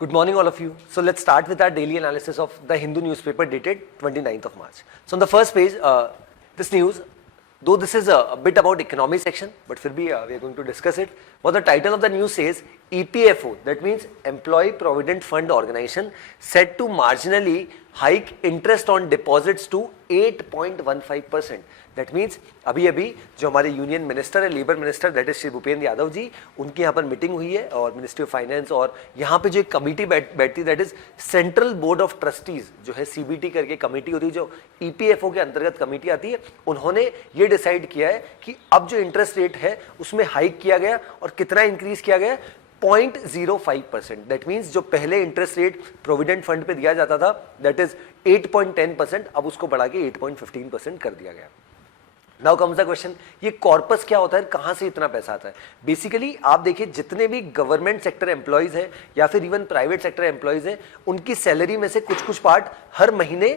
Good morning, all of you. So let's start with our daily analysis of the Hindu newspaper dated 29th of March. So on the first page, this news, though this is a bit about economy section, but फिर भी we are going to discuss it. What the title of the news says, EPFO, that means Employee Provident Fund Organization, set to marginally hike interest on deposits to 8.15%. That means अभी अभी जो हमारे union minister है, labour minister, that is Shri Bhupendra Yadav ji, उनकी यहाँ पर meeting हुई है और मिनिस्ट्री ऑफ फाइनेंस, और यहाँ पे जो एक कमेटी बैठती है that is central board of trustees, जो है सीबीटी करके कमेटी होती है, जो ईपीएफओ के अंतर्गत कमेटी आती है, उन्होंने ये डिसाइड किया है कि अब जो इंटरेस्ट रेट है उसमें हाइक किया गया और कितना इंक्रीज किया गया, 0.05%. दैट मीन्स जो पहले इंटरेस्ट रेट प्रोविडेंट फंड पे दिया जाता था दैट इज 8.10%, अब उसको बढ़ा के 8.15% कर दिया गया. नाउ कम्स द क्वेश्चन, ये कॉर्पस क्या होता है, कहां से इतना पैसा आता है? बेसिकली आप देखिए, जितने भी गवर्नमेंट सेक्टर एम्प्लॉयज हैं या फिर इवन प्राइवेट सेक्टर एम्प्लॉयज हैं, उनकी सैलरी में से कुछ कुछ पार्ट हर महीने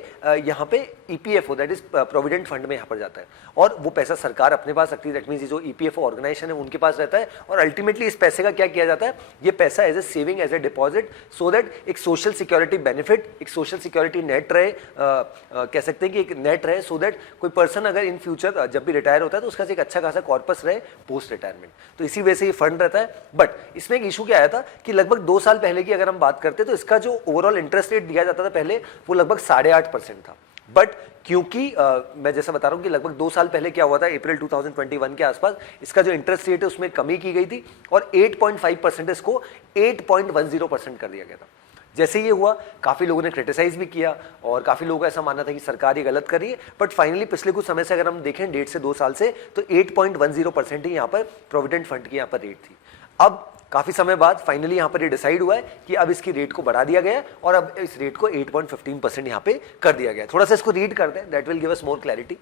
यहाँ पे EPFO that is provident fund में यहाँ पर जाता है, और वो पैसा सरकार अपने पास रखती है. दैट मीन्स जो ईपीएफओ ऑर्गेनाइजेशन है उनके पास रहता है, और अल्टीमेटली इस पैसे का क्या किया जाता है, ये पैसा as a saving, as a deposit, so that एक सोशल सिक्योरिटी बेनिफिट, एक सोशल सिक्योरिटी नेट रहे, कह सकते हैं कि एक नेट रहे, सो दैट कोई पर्सन अगर इन फ्यूचर जब भी रिटायर होता है तो उसका एक अच्छा खासा कॉर्पस रहे पोस्ट रिटायरमेंट. तो इसी वजह से ये फंड रहता है. बट इसमें एक इशू क्या आया था कि लगभग 2 साल पहले की अगर हम बात करते तो इसका जो ओवरऑल इंटरेस्ट रेट दिया जाता था पहले, वो लगभग 8.5% था. बट क्योंकि मैं जैसा बता रहा हूं कि लगभग 2 साल पहले क्या हुआ था, अप्रैल 2021 के आसपास इसका जो इंटरेस्ट रेट है उसमें कमी की गई थी और 8.5% इसको 8.10% कर दिया गया था. जैसे ये हुआ, काफ़ी लोगों ने क्रिटिसाइज भी किया और काफ़ी लोगों का ऐसा मानना था कि सरकार ये गलत कर रही है, बट फाइनली पिछले कुछ समय से अगर हम देखें 1.5 से 2 साल से, तो 8.10% ही यहाँ पर प्रोविडेंट फंड की यहाँ पर रेट थी. अब काफ़ी समय बाद फाइनली यहाँ पर ये डिसाइड हुआ है कि अब इसकी रेट को बढ़ा दिया गया है और अब इस रेट को 8.15% यहाँ पे कर दिया गया है. थोड़ा सा इसको रीड करते हैं, that will give us more clarity.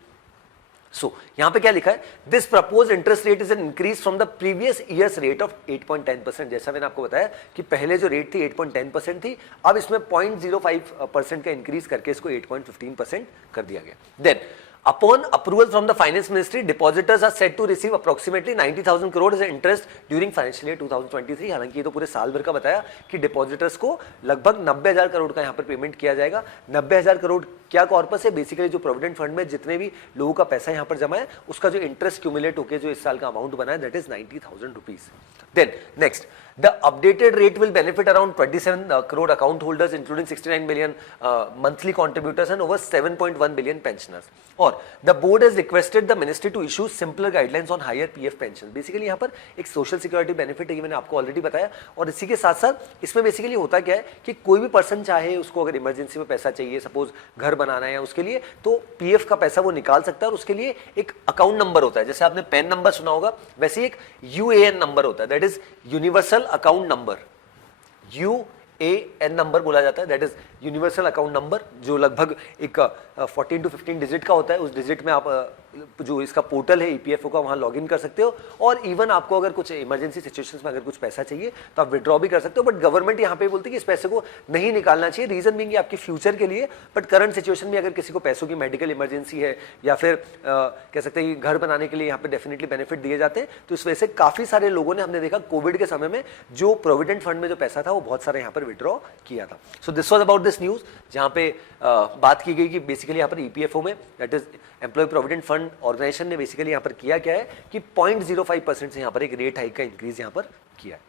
So यहां पे क्या लिखा है, this propose interest rate is an increase from the previous year's rate of 8.10%. जैसा मैंने आपको बताया कि पहले जो रेट थी 8.10% थी, अब इसमें 0.05% का इंक्रीज करके इसको 8.15% कर दिया गया. Then upon approval from the finance ministry, depositors are set to receive approximately 90,000 crore as interest during financial year 2023. हालांकि ये तो पूरे साल भर का बताया कि डिपॉजिटर्स को लगभग 90,000 करोड़ का यहाँ पर पेमेंट किया जाएगा. 90,000 करोड़ क्या कॉर्पस है, बेसिकली जो प्रोविडेंट फंड में जितने भी लोगों का पैसा यहाँ पर जमा है उसका जो इंटरेस्ट क्यूमुलेट होकर जो इस साल का अमाउंट बना है that is 90,000 rupees. Then next, the updated rate will benefit around 27 crore account holders including 69 million monthly contributors and over 7.1 billion pensioners. और the board has requested the ministry to issue simpler guidelines on higher PF pension. Basically यहाँ पर एक social security benefit है, ये मैंने आपको already बताया. और इसी के साथ साथ इसमें बेसिकली होता क्या है कि कोई भी पर्सन चाहे उसको अगर इमरजेंसी में पैसा चाहिए, सपोज घर बनाना है उसके लिए, तो पीएफ का पैसा वो निकाल सकता है और उसके लिए एक अकाउंट नंबर होता है. जैसे आपने पैन नंबर सुना होगा, वैसे एक यूएएन नंबर होता है, that is universal account number. UAN number बोला जाता है, that is universal account number, जो लगभग एक 14 to 15 डिजिट का होता है. उस डिजिट में आप जो इसका पोर्टल है ईपीएफओ का, वहां लॉगिन कर सकते हो, और इवन आपको अगर कुछ इमरजेंसी सिचुएशंस में अगर कुछ पैसा चाहिए तो आप विड्रॉ भी कर सकते हो. बट गवर्नमेंट यहाँ पे बोलती है कि इस पैसे को नहीं निकालना चाहिए, रीजन बीइंग आपके फ्यूचर के लिए. बट करंट सिचुएशन में अगर किसी को पैसों की मेडिकल इमरजेंसी है या फिर कह सकते हैं घर बनाने के लिए यहाँ पे डेफिनेटली बेनिफिट दिए जाते हैं. तो इस वजह से काफी सारे लोगों ने, हमने देखा कोविड के समय में जो प्रोविडेंट फंड में जो पैसा था वो बहुत सारे यहाँ पर विड्रॉ किया था. So this was about this news, जहाँ पे बात की गई कि बेसिकली यहाँ पर ईपीएफओ में that is employ provident fund organisation ने बेसिकली यहाँ पर किया क्या है कि 0.05% से यहाँ पर एक रेट हाइक का इंक्रीज यहाँ पर किया है.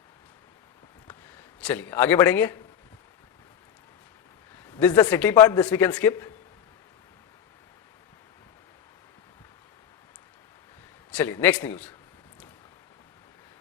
चलिए आगे बढ़ेंगे. This the city part, this we can skip. चलिए next news.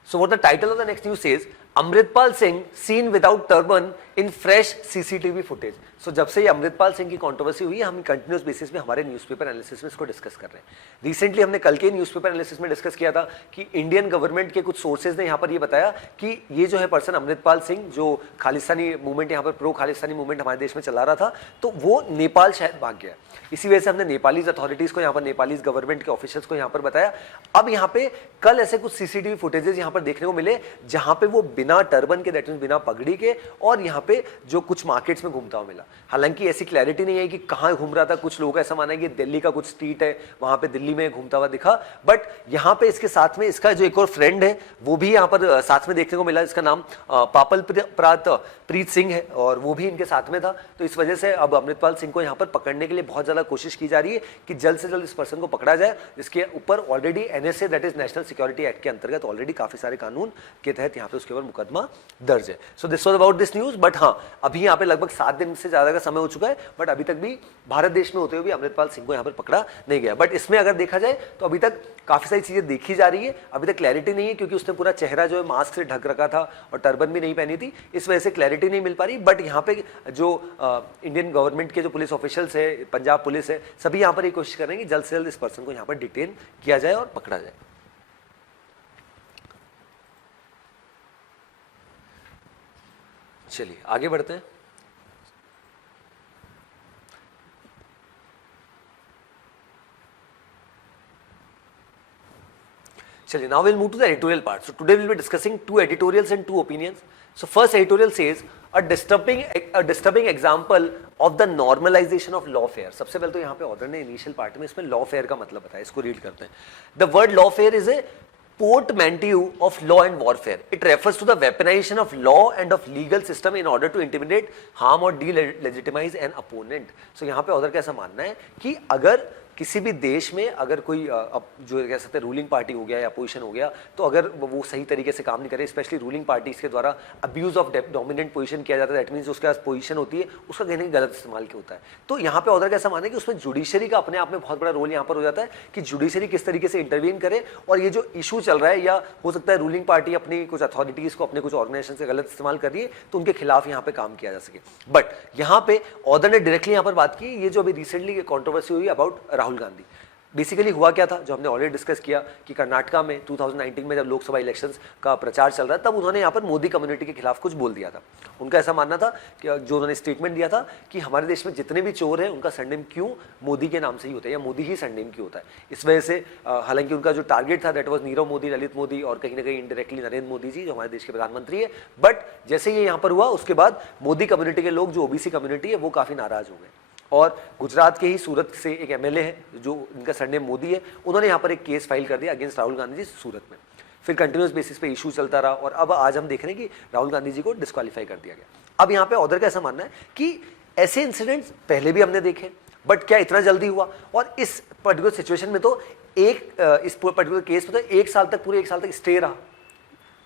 So what the title of the next news says, Amritpal Singh seen without turban in fresh CCTV footage. So जब से ये अमृतपाल सिंह की कंट्रोवर्सी हुई है, हम कंटिन्यूस बेसिस में हमारे न्यूज़पेपर एनालिसिस में इसको डिस्कस कर रहे हैं. रिसेंटली हमने कल के न्यूज़पेपर एनालिसिस में डिस्कस किया था कि इंडियन गवर्नमेंट के कुछ सोर्सेज ने यहाँ पर ये बताया कि ये जो है पर्सन अमृतपाल सिंह, जो खालिस्तानी मूवमेंट यहाँ पर प्रो खालिस्तानी मूवमेंट हमारे देश में चला रहा था, तो वो नेपाल शायद भाग गया. इसी वजह से हमने नेपालीज अथॉरिटीज को यहाँ पर, नेपालीज गवर्नमेंट के ऑफिशियल्स को यहाँ पर बताया. अब यहाँ पे कल ऐसे कुछ सीसीटीवी फुटेजेस यहाँ पर देखने को मिले जहाँ पे वो बिना टर्बन के, दैट मीन बिना पगड़ी के, और यहाँ पे जो कुछ मार्केट्स में घूमता हुआ मिला। हालांकि ऐसी क्लैरिटी नहीं है कि कहाँ घूम रहा था, कुछ लोगों का ऐसा माना है कि दिल्ली का कुछ स्ट्रीट है वहां पे दिल्ली में घूमता हुआ दिखा, बट यहाँ पे इसके साथ में इसका जो एक और फ्रेंड है वो भी यहाँ पर साथ में देखने को मिला, इसका नाम पापल प्रीत सिंह है, और वो भी इनके साथ में था। तो इस वजह से अब अमृतपाल सिंह को यहाँ पर पकड़ने के लिए बहुत ज्यादा कोशिश की जा रही है कि जल्द से जल्द इस पर्सन को पकड़ा जाए, जिसके ऊपर already NSA that is national security act के अंतर्गत ऑलरेडी काफी सारे कानून के तहत यहाँ पे उसके ऊपर मुकदमा दर्ज है। सो this was about this news. But हाँ, अभी यहाँ पे लगभग 7 दिन से ज्यादा का समय हो चुका है, बट अभी तक भी भारत देश में होते हुए भी अमृतपाल सिंह को यहाँ पर पकड़ा नहीं गया। बट इसमें अगर देखा जाए तो अभी तक काफी सारी चीजें देखी जा रही है, अभी तक क्लैरिटी नहीं है, क्योंकि उसने पूरा चेहरा जो है मास्क से ढक रखा था और टर्बन भी नहीं पहनी थी, इस वजह से क्लैरिटी नहीं मिल पा रही। बट यहाँ पे जो इंडियन गवर्नमेंट के जो पुलिस ऑफिशियल्स है, पंजाब पुलिस है, सभी यहाँ पर ये कोशिश कर रहे हैं कि जल्द से जल्द इस पर्सन को यहाँ पर डिटेन किया जाए और पकड़ा जाए। चलिए आगे बढ़ते हैं। चलिए, now we'll move to the editorial part. So today we'll be discussing 2 editorials and 2 opinions. So first editorial says a disturbing example of the normalization of lawfare. सबसे पहले तो यहाँ पे ऑथर ने इनिशियल पार्ट में इसमें lawfare का मतलब बताया, इसको रीड करते हैं। The word lawfare is a portmanteau of law and warfare. It refers to the weaponization of law and of legal system in order to intimidate, harm or delegitimize an opponent. So यहाँ पे author का ऐसा मानना है कि अगर किसी भी देश में अगर कोई अब जो कह सकते हैं रूलिंग पार्टी हो गया या अपोजिशन हो गया, तो अगर वो सही तरीके से काम नहीं करे, स्पेशली रूलिंग पार्टी के द्वारा अब्यूज ऑफ डोमिनेंट पोजीशन किया जाता है, दैट मींस उसके पास पोजीशन होती है, उसका कहीं नहीं गलत इस्तेमाल किया होता है। तो यहाँ पे ऑथर का ऐसा मानना है कि उसमें जुडिशरी का अपने आप में बहुत बड़ा रोल यहाँ पर हो जाता है कि जुडिशरी किस तरीके से इंटरवीन करे, और ये जो इशू चल रहा है, या हो सकता है रूलिंग पार्टी अपनी कुछ अथॉरिटीज को, अपने कुछ ऑर्गेनाइजेशन से गलत इस्तेमाल कर रही है, तो उनके खिलाफ यहाँ पे काम किया जा सके। बट यहाँ पे ऑथर ने डायरेक्टली यहाँ पर बात की, ये जो अभी रिसेंटली कंट्रोवर्सी हुई अबाउट राहुल गांधी। बेसिकली हुआ क्या था, जो हमने ऑलरेडी डिस्कस किया कि कर्नाटका में 2019 में जब लोकसभा इलेक्शंस का प्रचार चल रहा था, तब उन्होंने यहाँ पर मोदी कम्युनिटी के खिलाफ कुछ बोल दिया था। उनका ऐसा मानना था कि जो उन्होंने स्टेटमेंट दिया था कि हमारे देश में जितने भी चोर हैं उनका सरनेम क्यों मोदी के नाम से ही होता है, या मोदी ही सरनेम क्यों होता है। इस वजह से हालांकि उनका जो टारगेट था दैट वाज नीरव मोदी, ललित मोदी और कहीं ना कहीं इनडायरेक्टली नरेंद्र मोदी जी जो हमारे देश के प्रधानमंत्री है। बट जैसे ये यहाँ पर हुआ, उसके बाद मोदी कम्युनिटी के लोग, जो ओबीसी कम्युनिटी है, वो काफी नाराज हो गए। और गुजरात के ही सूरत से एक एमएलए है जो इनका सरनेम मोदी है, उन्होंने यहाँ पर एक केस फाइल कर दिया अगेंस्ट राहुल गांधी जी सूरत में। फिर कंटिन्यूस बेसिस पे इशू चलता रहा, और अब आज हम देख रहे हैं कि राहुल गांधी जी को डिस्क्वालीफाई कर दिया गया। अब यहाँ पे ऑथर का ऐसा मानना है कि ऐसे इंसिडेंट्स पहले भी हमने देखे, बट क्या इतना जल्दी हुआ, और इस पर्टिकुलर सिचुएशन में तो इस पर्टिकुलर केस में तो 1 साल तक, पूरे 1 साल तक स्टे रहा,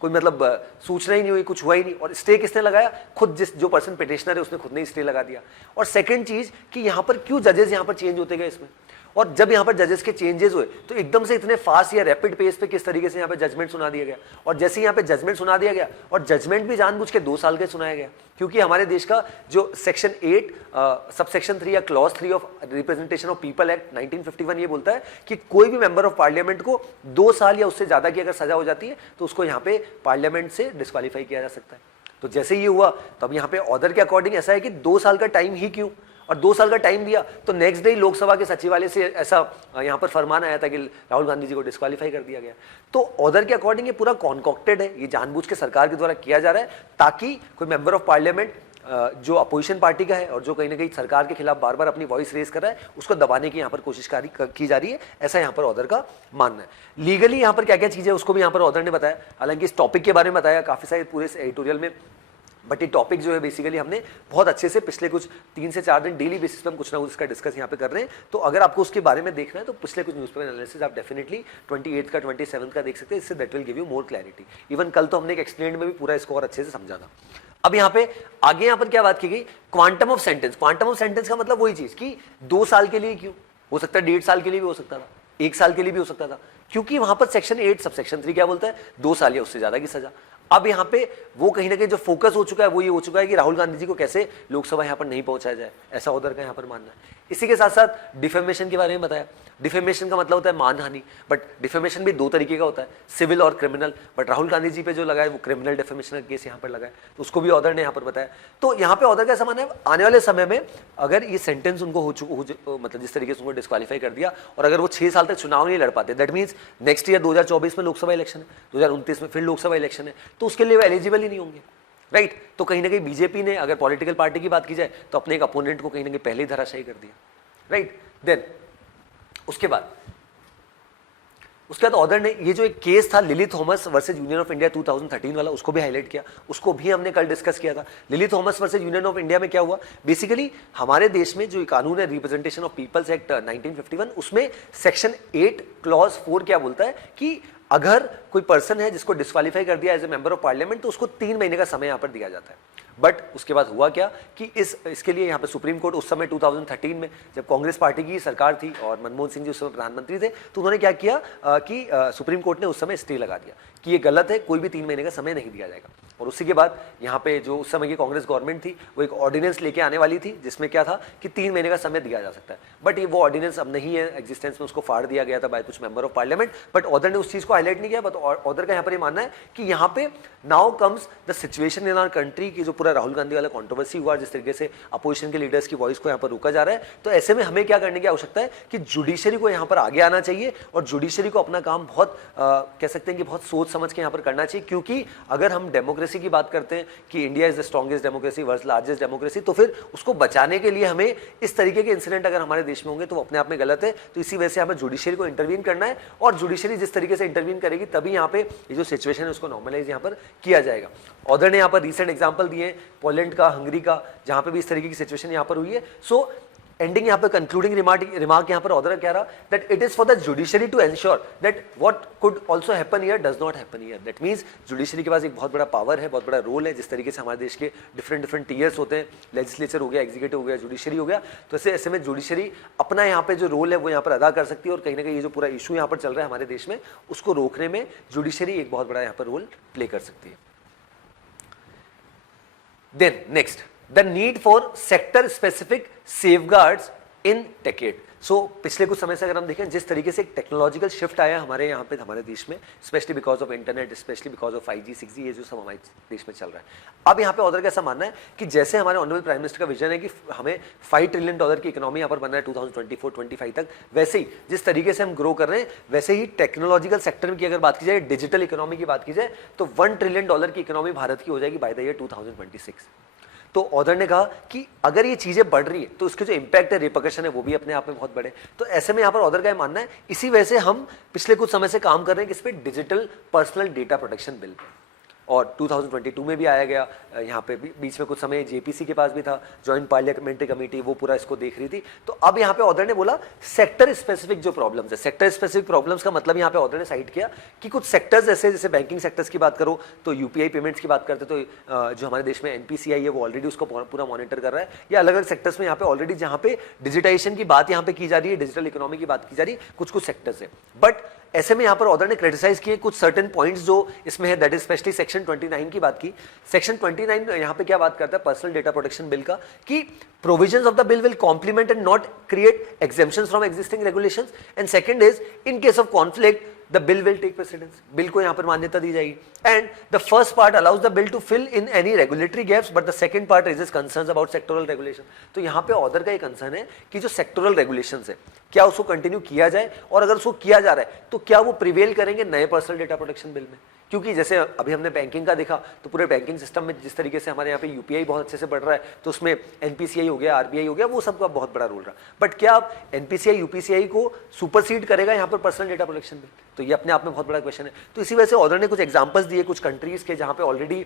कोई मतलब सूचना ही नहीं हुई, कुछ हुआ ही नहीं। और स्टे किसने लगाया, खुद जो पर्सन पिटिशनर है उसने खुद ने स्टे लगा दिया। और सेकंड चीज कि यहाँ पर क्यों जजेस यहाँ पर चेंज होते गए इसमें, और जब यहाँ पर जजेस के चेंजेस हुए तो एकदम से इतने फास्ट या रैपिड पेस पे किस तरीके से यहाँ पे जजमेंट सुना दिया गया। और जैसे यहाँ पे जजमेंट सुना दिया गया, और जजमेंट भी जानबूझ के 2 साल के सुनाया गया, क्योंकि हमारे देश का जो सेक्शन 8 सबसेक्शन 3 या clause 3 of representation of people act 1951 ये बोलता है कि कोई भी मेंबर ऑफ पार्लियामेंट को 2 साल या उससे ज्यादा की अगर सजा हो जाती है तो उसको यहाँ पे पार्लियामेंट से डिस्क्वालीफाई किया जा सकता है। तो जैसे ये हुआ, तो अब यहाँ पे ऑथर के अकॉर्डिंग ऐसा है कि 2 साल का टाइम ही क्यों, और 2 साल का टाइम दिया तो नेक्स्ट डे लोकसभा के सचिवालय से ऐसा यहाँ पर फरमान आया था कि राहुल गांधी जी को डिस्क्वालीफाई कर दिया गया। तो ऑथर के अकॉर्डिंग ये पूरा कॉन्कॉक्टेड है, ये जानबूझ के सरकार के द्वारा किया जा रहा है ताकि कोई मेंबर ऑफ पार्लियामेंट जो अपोजिशन पार्टी का है और जो कहीं ना कहीं सरकार के खिलाफ बार बार अपनी वॉइस रेज कर रहा है, उसको दबाने की यहाँ पर कोशिश की जा रही है, ऐसा यहाँ पर ऑथर का मानना है। लीगली यहाँ पर क्या क्या चीजें उसको भी यहाँ पर ऑथर ने बताया, हालांकि इस टॉपिक के बारे में बताया काफी सारे पूरे एडिटोरियल में, बट ये टॉपिक जो है बेसिकली हमने बहुत अच्छे से पिछले कुछ 3 से 4 दिन डेली बेसिस पे हम कुछ ना कुछ इसका डिस्कस यहाँ पे कर रहे हैं। तो अगर आपको उसके बारे में देखना है तो पिछले कुछ न्यूज़पेपर एनालिसिस आप डेफिनेटली 28 का 27 का देख सकते हैं, इससे that will give you more clarity. Even कल तो हमने एक एक्सप्लेन में भी पूरा इसको और अच्छे से समझा था। अब यहाँ पे आगे यहाँ पर क्या बात की गई, quantum of sentence. Quantum of sentence का मतलब वही चीज कि 2 साल के लिए क्यों, हो सकता है 1.5 साल के लिए भी हो सकता था, 1 साल के लिए भी हो सकता था, क्योंकि वहां पर सेक्शन 8 सबसेक्शन 3 क्या बोलता है, 2 साल या उससे ज्यादा की सजा। अब यहाँ पे वो कहीं ना कहीं जो फोकस हो चुका है वो ये हो चुका है कि राहुल गांधी जी को कैसे लोकसभा यहाँ पर नहीं पहुंचाया जाए, ऐसा ऑथर का यहाँ पर मानना है। इसी के साथ साथ डिफेमेशन के बारे में बताया। डिफेमेशन का मतलब होता है मानहानि, बट डिफेमेशन भी 2 तरीके का होता है, सिविल और क्रिमिनल। बट राहुल गांधी जी पे जो लगा है वो क्रिमिनल डिफेमेशन का केस यहाँ पर लगा है, तो उसको भी ऑथर ने यहाँ पर बताया। तो यहाँ पे ऑथर का ऐसा मानना है आने वाले समय में अगर ये सेंटेंस उनको मतलब जिस तरीके से उनको डिस्क्वालीफाई कर दिया, और अगर वो 6 साल तक चुनाव नहीं लड़ पाते, दैट मीन्स नेक्स्ट ईयर 2024 में लोकसभा इलेक्शन है, 2029 में फिर लोकसभा इलेक्शन है, तो उसके लिए वो एलिजिबल ही नहीं होंगे, राइट। तो कहीं ना कहीं बीजेपी ने, अगर पॉलिटिकल पार्टी की बात की जाए, तो अपने एक अपोनेंट को कहीं ना कहीं पहले ही धराशायी कर दिया, राइट। देन उसके बाद ऑर्डर ने ये जो एक केस था lily Thomas versus union of India 2013 वाला, उसको भी हाईलाइट किया, उसको भी हमने कल डिस्कस किया था। Lily Thomas versus union of India में क्या हुआ, बेसिकली हमारे देश में जो कानून है रिप्रेजेंटेशन ऑफ पीपल्स एक्ट 1951, उसमें सेक्शन 8 क्लॉज 4 क्या बोलता है कि अगर कोई पर्सन है जिसको डिस्क्वालीफाई कर दिया as a member of parliament, तो उसको 3 महीने का समय यहां पर दिया जाता है। बट उसके बाद हुआ क्या कि इसके लिए यहाँ पे सुप्रीम कोर्ट उस समय 2013 में जब कांग्रेस पार्टी की सरकार थी और मनमोहन सिंह जी उस समय प्रधानमंत्री थे, तो उन्होंने क्या किया कि सुप्रीम कोर्ट ने उस समय स्टे लगा दिया कि ये गलत है, कोई भी 3 महीने का समय नहीं दिया जाएगा। और उसी के बाद यहाँ पे जो उस समय की कांग्रेस गवर्नमेंट थी, वो एक ऑर्डिनेंस लेके आने वाली थी जिसमें क्या था कि 3 महीने का समय दिया जा सकता है। बट ये वो ऑर्डिनेंस अब नहीं है एग्जिस्टेंस में, उसको फाड़ दिया गया था बाय कुछ member of parliament. But order ने उस चीज को हाईलाइट नहीं किया। बट ऑर्डर का यहाँ पर ये मानना है कि यहाँ पे now comes the situation in our country की जो पूरा राहुल गांधी वाला कंट्रोवर्सी हुआ, जिस तरीके से अपोजिशन के लीडर्स की वॉइस को यहाँ पर रोका जा रहा है, तो ऐसे में हमें क्या करने की आवश्यकता है कि जुडिशरी को यहाँ पर आगे आना चाहिए और जुडिशरी को अपना काम बहुत कह सकते हैं कि बहुत सोच समझ के यहाँ पर करना चाहिए। क्योंकि अगर हम डेमोक्रेसी की बात करते हैं कि India is the strongest democracy, world largest democracy, तो फिर उसको बचाने के लिए हमें इस तरीके के इंसिडेंट अगर हमारे देश में होंगे तो वो अपने आप में गलत है। तो इसी वजह से हमें जुडिशरी को इंटरवीन करना है और जुडिशरी जिस तरीके से इंटरवीन करेगी तभी यहाँ पे ये जो सिचुएशन है उसको नॉर्मलाइज यहाँ पर किया जाएगा। ऑर्डर ने यहाँ पर रिसेंट एग्जांपल दिए पोलैंड का, हंगरी का, जहां पे भी इस तरीके की सिचुएशन यहाँ पर हुई है। सो एंडिंग यहाँ पे कंक्लूडिंग रिमार्क यहाँ पर ऑर्डर कह रहा that it is for the judiciary to ensure that what could also happen here does not happen here. That means judiciary के पास एक बहुत बड़ा पावर है, बहुत बड़ा रोल है। जिस तरीके से हमारे देश के डिफरेंट टीयर्स होते हैं, लेजिस्लेचर हो गया, एग्जीक्यूटिव हो गया, जुडिशरी हो गया, तो ऐसे में जुडिशरी अपना यहाँ पे जो रोल है वो यहाँ पर अदा कर सकती है। और कहीं ना कहीं ये जो पूरा इशू यहाँ पर चल रहा है हमारे देश में, उसको रोकने में जुडिशरी एक बहुत बड़ा यहाँ पर रोल प्ले कर सकती है। Then next, the need for sector specific safeguards in TechAid. So पिछले कुछ समय से अगर हम देखें जिस तरीके से एक टेक्नोलॉजिकल शिफ्ट आया हमारे यहाँ पे हमारे देश में, specially because of internet, specially because of 5G 6G, ये जो सब हमारे देश में चल रहा है। अब यहाँ पे ऑर्डर का ऐसा मानना है कि जैसे हमारे ऑनरेबल प्राइम मिनिस्टर का विजन है कि हमें $5 ट्रिलियन की इकोनॉमी यहाँ पर बनना है 2024-25 तक, वैसे ही जिस तरीके से हम ग्रो कर रहे हैं वैसे ही टेक्नोलॉजिकल सेक्टर की अगर बात की जाए, डिजिटल इकोनॉमी की बात की जाए, तो $1 ट्रिलियन की इकोनॉमी भारत की हो जाएगी बाय द ईयर 2026। तो ऑर्डर ने कहा कि अगर ये चीजें बढ़ रही है तो इसके जो इंपैक्ट है, रिपरकशन है, वो भी अपने आप में बहुत बड़े। तो ऐसे में यहाँ पर ऑर्डर का ये मानना है, इसी वजह से हम पिछले कुछ समय से काम कर रहे हैं किस पे, digital personal data protection bill pay. और 2022 में भी आया गया, यहाँ पे बीच में कुछ समय जेपीसी के पास भी था, जॉइंट पार्लियामेंट्री कमेटी, वो पूरा इसको देख रही थी। तो अब यहाँ पे ऑर्डर ने बोला सेक्टर स्पेसिफिक जो प्रॉब्लम्स है, सेक्टर स्पेसिफिक प्रॉब्लम्स का मतलब यहाँ पे ऑर्डर ने साइड किया कि कुछ सेक्टर्स ऐसे, जैसे बैंकिंग सेक्टर्स की बात करो तो यूपीआई पेमेंट्स की बात करते तो जो हमारे देश में एनपीसीआई है वो ऑलरेडी उसको पूरा मॉनिटर कर रहा है, या अलग अलग सेक्टर्स में यहाँ पे ऑलरेडी जहाँ पे डिजिटाइजेशन की बात यहाँ पे की जा रही है, डिजिटल इकोनॉमी की बात की जा रही है, कुछ सेक्टर्स है। बट ऐसे में यहाँ पर ऑर्डर ने क्रिटिसाइज किए कुछ सर्टेन पॉइंट्स जो इसमें है, दैट इज स्पेशली सेक्शन 29 की बात की। सेक्शन 29 यहाँ पे क्या बात करता है पर्सनल डेटा प्रोटेक्शन बिल का, कि provisions of the bill will complement and not create exemptions from existing regulations, and second is in case of conflict the bill will take precedence, bill को यहाँ पर मान्यता दी जाएगी। and the first part allows the bill to fill in any regulatory gaps but the second part raises concerns about sectoral regulation। तो यहाँ पे order का एक कंसर्न है कि जो सेक्टोरल रेगुलेशंस है क्या उसको कंटिन्यू किया जाए, और अगर उसको किया जा रहा है तो क्या वो प्रिवेल करेंगे नए पर्सनल डेटा प्रोटेक्शन बिल में। क्योंकि जैसे अभी हमने बैंकिंग का देखा तो पूरे बैंकिंग सिस्टम में जिस तरीके से हमारे यहाँ पे यूपीआई बहुत अच्छे से बढ़ रहा है, तो उसमें एनपीसीआई हो गया, आरबीआई हो गया, वो सबका बहुत बड़ा रोल रहा। बट क्या अब एनपीसीआई यूपीसीआई को सुपरसीड करेगा यहाँ पर पर्सनल डेटा प्रोटेक्शन बिल, तो ये अपने आप में बहुत बड़ा क्वेश्चन है। तो इसी वजह से ऑर्डर ने कुछ एग्जांपल्स दिए कुछ कंट्रीज के जहाँ पे ऑलरेडी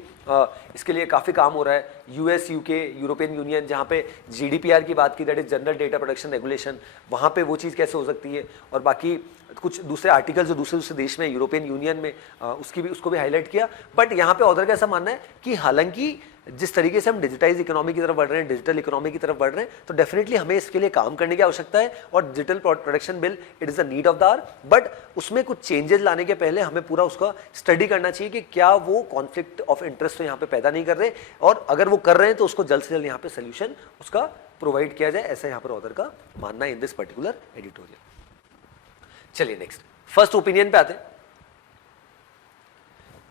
इसके लिए काफी काम हो रहा है, यूएस, यूके, यूरोपियन यूनियन, जहाँ पे जीडीपीआर की बात की, that is general data protection regulation, वहाँ पे वो चीज़ कैसे हो सकती है, और बाकी कुछ दूसरे आर्टिकल जो दूसरे देश में यूरोपियन यूनियन में उसको भी हाईलाइट किया। बट यहाँ पे ऑर्डर का ऐसा मानना है कि हालांकि जिस तरीके से हम डिजिटाइज इकोनॉमी की तरफ बढ़ रहे हैं, डिजिटल इकोनॉमी की तरफ बढ़ रहे हैं, तो डेफिनेटली हमें इसके लिए काम करने की आवश्यकता है, और digital protection bill it is the need of the hour. But उसमें कुछ चेंजेस लाने के पहले हमें पूरा उसका स्टडी करना चाहिए कि क्या वो कॉन्फ्लिक्ट ऑफ इंटरेस्ट तो यहाँ पे पैदा नहीं कर रहे, और अगर वो कर रहे हैं तो उसको जल्द से जल्द यहाँ पे सोल्यूशन उसका प्रोवाइड किया जाए, ऐसा यहाँ पर ऑर्डर का मानना है इन दिस पर्टिकुलर एडिटोरियल। चलिए नेक्स्ट फर्स्ट ओपिनियन पे आते हैं।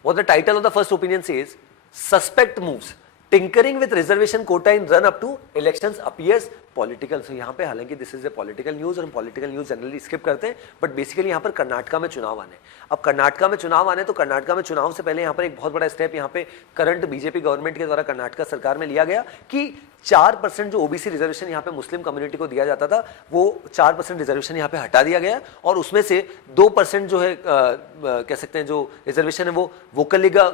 What the title of the first opinion says, suspect moves tinkering with reservation quota in run up to elections appears political. सो यहाँ पे हालांकि this is a political news और हम पॉलिटिकल न्यूज जनरली स्किप करते हैं, बट बेसिकली यहाँ पर कर्नाटका में चुनाव आने। अब कर्नाटका में चुनाव आने तो कर्नाटका में चुनाव से पहले यहाँ पर एक बहुत बड़ा स्टेप यहाँ पे करंट बीजेपी गवर्नमेंट के द्वारा कर्नाटका सरकार में लिया गया कि 4% जो ओबीसी रिजर्वेशन यहाँ पे मुस्लिम कम्युनिटी को दिया जाता था वो 4% रिजर्वेशन यहाँ पे हटा दिया गया और उसमें से 2% जो है कह सकते हैं जो रिजर्वेशन है वो वोकलिगा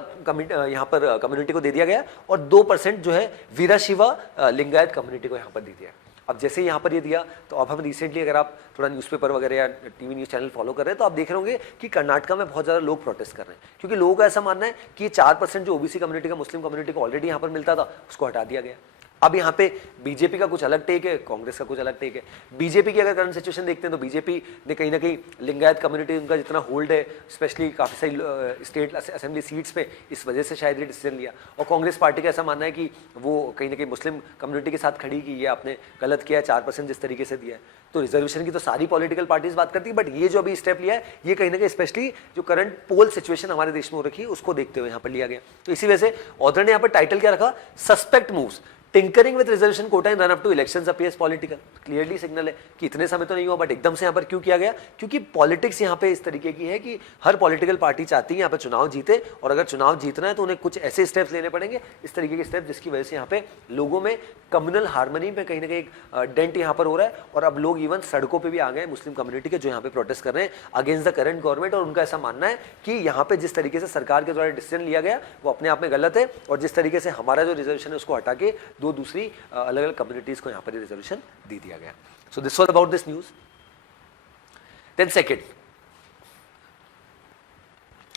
यहाँ पर कम्युनिटी को दे दिया गया और 2% जो है वीराशिवा लिंगायत कम्युनिटी को यहाँ पर दे दिया। अब जैसे ही यहाँ पर ये दिया तो अब हम रिसेंटली अगर आप थोड़ा न्यूज़पेपर वगैरह या टीवी न्यूज़ चैनल फॉलो कर रहे हैं तो आप देख रहे होंगे कि कर्नाटका में बहुत ज़्यादा लोग प्रोटेस्ट कर रहे हैं क्योंकि लोगों का ऐसा मानना है कि 4% जो ओबीसी कम्युनिटी का मुस्लिम कम्युनिटी को ऑलरेडी यहाँ पर मिलता था उसको हटा दिया गया। अब यहाँ पे बीजेपी का कुछ अलग टेक है, कांग्रेस का कुछ अलग टेक है। बीजेपी की अगर करंट सिचुएशन देखते हैं तो बीजेपी ने कहीं ना कहीं लिंगायत कम्युनिटी उनका जितना होल्ड है स्पेशली काफ़ी सारी स्टेट असेंबली सीट्स पे इस वजह से शायद ये डिसीजन लिया और कांग्रेस पार्टी का ऐसा मानना है कि वो कहीं ना कहीं मुस्लिम कम्युनिटी के साथ खड़ी की ये आपने गलत किया है 4% जिस तरीके से दिया है। तो रिजर्वेशन की तो सारी पॉलिटिकल पार्टीज बात करती है बट ये जो अभी स्टेप लिया है ये कहीं ना कहीं स्पेशली जो करंट पोल सिचुएशन हमारे देश में हो रखी है उसको देखते हुए यहाँ पर लिया गया। तो इसी वजह से ऑथर ने यहाँ पर टाइटल क्या रखा, suspect moves tinkering with reservation quota in run up to elections appears political. Clearly signal है कि इतने समय तो नहीं हुआ बट एकदम से यहाँ पर क्यों किया गया, क्योंकि पॉलिटिक्स यहाँ पे इस तरीके की है कि हर पॉलिटिकल पार्टी चाहती है यहाँ पे चुनाव जीते और अगर चुनाव जीतना है तो उन्हें कुछ ऐसे स्टेप्स लेने पड़ेंगे इस तरीके के स्टेप जिसकी वजह से यहाँ पे लोगों में कम्युनल हार्मनी में कहीं ना कहीं एक डेंट यहाँ पर हो रहा है और अब लोग इवन सड़कों पर भी आ गए मुस्लिम कम्युनिटी के जो यहाँ पे प्रोटेस्ट कर रहे हैं अगेंस्ट द करंट गवर्नमेंट और उनका ऐसा मानना है कि यहाँ पे जिस तरीके से सरकार के द्वारा डिसीजन लिया गया वो अपने आप में गलत है और जिस तरीके से हमारा जो रिजर्वेशन है उसको हटा के दो दूसरी अलग अलग कम्युनिटीज को यहाँ पर रिजर्वेशन दे दिया गया। So this was about this news. Then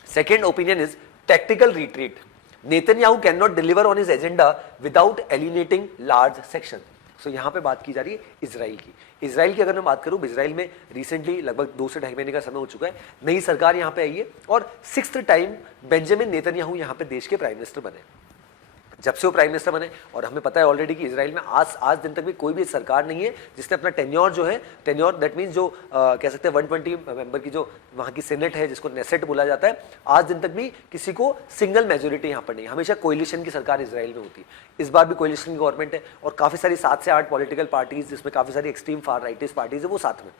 second opinion is tactical retreat. Netanyahu can not deliver on his agenda without alienating large section. सो यहाँ पे बात की जा रही है इजराइल की। इजराइल की अगर मैं बात करूँ, इजराइल में रिसेंटली लगभग 2 से 2.5 महीने का समय हो चुका है, नई सरकार यहाँ पे आई है और 6th टाइम बेंजामिन नेतन्याहू यहाँ पे देश के प्राइम मिनिस्टर बने जब से वो प्राइम मिनिस्टर बने। और हमें पता है ऑलरेडी कि इजराइल में आज दिन तक भी कोई भी सरकार नहीं है जिसने अपना टेन्योर जो है, टेन्योर दैट मीन्स जो कह सकते हैं 120 मेंबर की जो वहाँ की सेनेट है जिसको नेसेट बोला जाता है, आज दिन तक भी किसी को सिंगल मेजोरिटी यहाँ पर नहीं। हमेशा कोलिशन की सरकार इजराइल में होती है। इस बार भी कोलिशन की गवर्नमेंट है और काफ़ी सारी 7 से 8 पॉलिटिकल पार्टीज जिसमें काफ़ी सारी एक्सट्रीम फार राइटिस्ट पार्टीज है वो साथ में।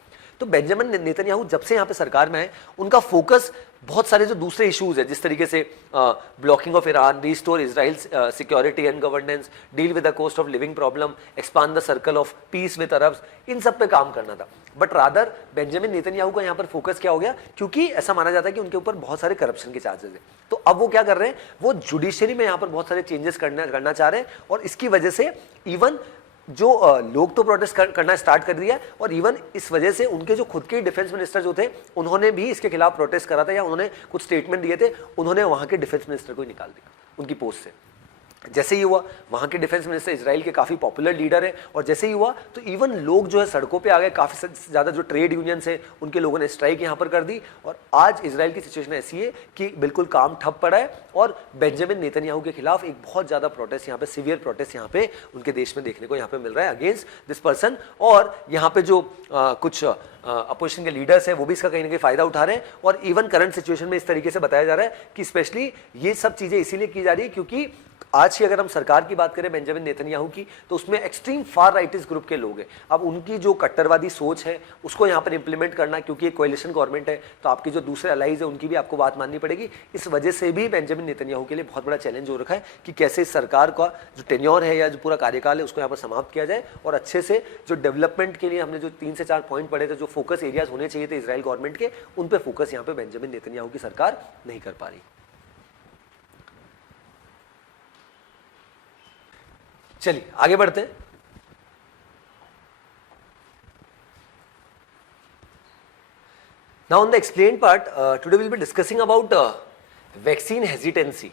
तो बेंजामिन नेतन्याहू जब से यहाँ पे सरकार में है उनका फोकस बहुत सारे जो दूसरे इश्यूज है जिस तरीके से blocking of Iran, restore Israel security and governance, deal with the cost of living problem, expand the circle of peace with Arabs, इन सब पे काम करना था। बट रादर बेंजामिन नेतन्याहू का यहाँ पर फोकस क्या हो गया, क्योंकि ऐसा माना जाता है कि उनके ऊपर बहुत सारे करप्शन के चार्जेस है। तो अब वो क्या कर रहे हैं, वो जुडिशरी में यहाँ पर बहुत सारे चेंजेस करना चाह रहे हैं और इसकी वजह से इवन जो लोग तो प्रोटेस्ट करना स्टार्ट कर दिया और इवन इस वजह से उनके जो खुद के डिफेंस मिनिस्टर जो थे उन्होंने भी इसके खिलाफ प्रोटेस्ट करा था या उन्होंने कुछ स्टेटमेंट दिए थे, उन्होंने वहां के डिफेंस मिनिस्टर को निकाल दिया उनकी पोस्ट से। जैसे ही हुआ, वहां के डिफेंस मिनिस्टर इजराइल के काफी पॉपुलर लीडर है और जैसे ही हुआ तो इवन लोग जो है सड़कों पे आ गए, काफी ज्यादा जो ट्रेड यूनियंस है उनके लोगों ने स्ट्राइक यहां पर कर दी और आज इजराइल की सिचुएशन ऐसी है कि बिल्कुल काम ठप पड़ा है और बेंजामिन नेतन्याहू के खिलाफ एक बहुत ज्यादा प्रोटेस्ट यहाँ पे, सीवियर प्रोटेस्ट यहाँ पे उनके देश में देखने को यहाँ पे मिल रहा है अगेंस्ट दिस पर्सन। और यहाँ पे जो कुछ अपोजिशन के लीडर्स हैं वो भी इसका कहीं ना कहीं फायदा उठा रहे हैं और इवन करंट सिचुएशन में इस तरीके से बताया जा रहा है कि स्पेशली ये सब चीजें इसीलिए की जा रही है क्योंकि आज की अगर हम सरकार की बात करें बेंजामिन नेतन्याहू की तो उसमें एक्सट्रीम फार राइटिस्ट ग्रुप के लोग हैं। अब उनकी जो कट्टरवादी सोच है उसको यहाँ पर इंप्लीमेंट करना, क्योंकि ये कोएलिशन गवर्नमेंट है तो आपकी जो दूसरे अलाइज है उनकी भी आपको बात माननी पड़ेगी। इस वजह से भी बेंजामिन नेतन्याहू के लिए बहुत बड़ा चैलेंज हो रखा है कि कैसे इस सरकार का जो टेन्योर है या जो पूरा कार्यकाल है उसको यहाँ पर समाप्त किया जाए और अच्छे से जो डेवलपमेंट के लिए हमने जो 3 से 4 पॉइंट पढ़े थे, जो फोकस एरियाज होने चाहिए थे इजराइल गवर्नमेंट के, उन पे फोकस यहाँ पे बेंजामिन नेतन्याहू की सरकार नहीं कर पा रही। चलिए आगे बढ़ते हैं। Now on the explained part, today we'll be discussing about vaccine hesitancy.